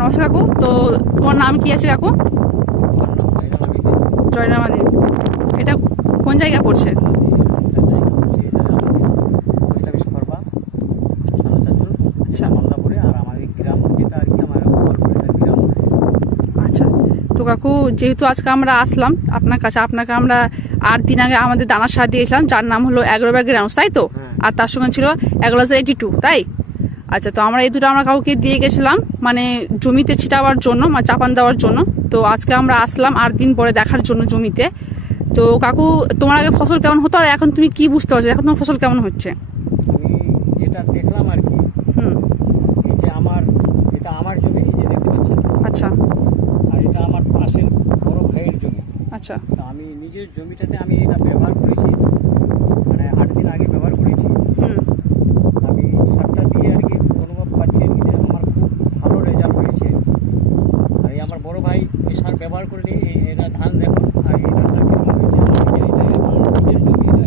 নমস্কার কাকু। তো তোমার নাম কি আছে কাকু? জয়নামাদি। এটা কোন জায়গা পড়ছে? আচ্ছা আচ্ছা। তো কাকু যেহেতু আজকে আমরা আসলাম আপনার কাছে, আপনাকে আমরা 8 দিন আগে আমাদের দানার সার দিয়েছিলাম, যার নাম হলো অ্যাগ্রোব্যাগ গ্রাউন্ডস, তাই তো? আর তার সঙ্গে ছিল 1182, তাই? আচ্ছা, তো আমরা এই দুটো আমরা কাউকে দিয়ে গেছিলাম মানে জমিতে ছিটাবার জন্য, মানে চাপান দেওয়ার জন্য। তো আজকে আমরা আসলাম 8 দিন পরে দেখার জন্য জমিতে। তো কাকু, তোমার আগে ফসল কেমন হতো আর এখন তুমি কি বুঝতে পারছো, এখন তোমার ফসল কেমন হচ্ছে? আমি যেটা দেখলাম আর কি, এই যে এটা আমার জমি, এই যে দেখতে পাচ্ছি। আচ্ছা। আর এটা আমার পাশের বড় ভাইয়ের জমি। আচ্ছা। তো আমি নিজের জমিটাতে আমি এটা ব্যবহার করেছি, মানে 8 দিন আগে ব্যবহার করেছি। আমি সারটা দিয়ে আর কি অনুভব পাচ্ছি যে আমার খুব ভালো রেজাল্ট হয়েছে। আর এই আমার বড় ভাই এই সার ব্যবহার করলে এটা ধান দেখুন, আর এই ধানটা কেমন হয়েছে। এটা আমার নিজের জমি, এটা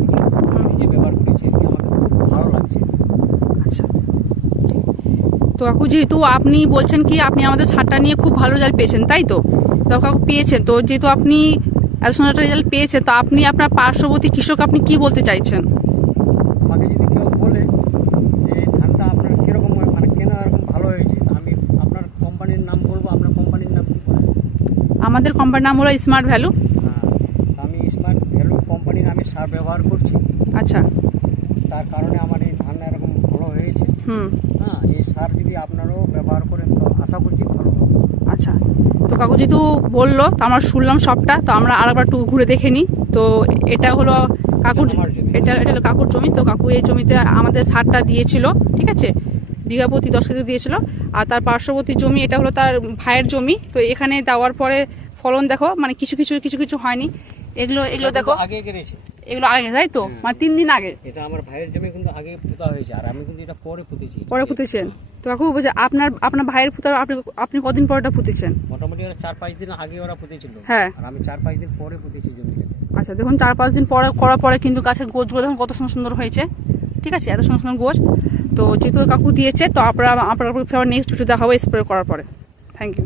আর কি নিজে ব্যবহার করেছি, আর কি আমার খুব ভালো লাগছে। আচ্ছা। তো কাকু যেহেতু আপনি বলছেন কি আপনি আমাদের সারটা নিয়ে খুব ভালো রেজাল্ট পেয়েছেন, তাই তো? তো কাকু পেয়েছেন, তো যেহেতু আপনি এত সুন্দর একটা রেজাল্ট পেয়েছেন, তো আপনি আপনার পার্শ্ববর্তী কৃষক আপনি কি বলতে চাইছেন? আমাকে যদি কেউ বলে যে এই ধানটা আপনার কীরকম মানে কেন এরকম ভালো হয়েছে, আমি আপনার কোম্পানির নাম বলবো। আপনার কোম্পানির নাম কী বলেন? আমাদের কোম্পানির নাম হলো স্মার্ট ভ্যালু। হ্যাঁ, আমি স্মার্ট ভ্যালু কোম্পানির আমি সার ব্যবহার করছি। আচ্ছা। তার কারণে আমার এই ধান এরকম ভালো হয়েছে। হ্যাঁ, এই সার যদি আপনারাও ব্যবহার করেন তো আশা করছি ভালো হবে। আচ্ছা। তো কাকু যেহেতু বললো, তো আমরা শুনলাম সবটা, তো আমরা আরেকবার একটু ঘুরে দেখে নিই। তো এটা হলো কাকুর, এটা হলো কাকুর জমি। তো কাকু এই জমিতে আমাদের সারটা দিয়েছিল, ঠিক আছে, বিঘা প্রতি 10 কেজি দিয়েছিল। আর তার পার্শ্ববর্তী জমি, এটা হলো তার ভাইয়ের জমি। তো এখানে দেওয়ার পরে ফলন দেখো, মানে কিছু কিছু হয়নি। এগুলো দেখো আগে কেটেছে, এগুলো আগে, তাই তো? মানে 3 দিন আগে। এটা আমার ভাইয়ের জমি কিন্তু আগে পোতা হয়েছে, আর আমি কিন্তু এটা পরে পুঁতেছি। পরে পুঁতেছেন? তো কাকু বলছে আপনার ভাইয়ের পুঁতার আপনি কদিন পরে পুঁতেছেন? মোটামুটি ওরা 4-5 দিন আগে ওরা পুঁতেছিল। হ্যাঁ, আর আমি 4-5 দিন পরে পুঁতেছি জমিতে। আচ্ছা। দেখুন 4-5 দিন পরে করার পরে কিন্তু গাছের গোছগুলো দেখুন কত সুন্দর সুন্দর হয়েছে, ঠিক আছে, এত সুন্দর সুন্দর গোছ। তো যেহেতু কাকু দিয়েছে, তো আপনারা নেক্সট ভিডিও দেখাবো স্প্রে করার পরে। Thank you.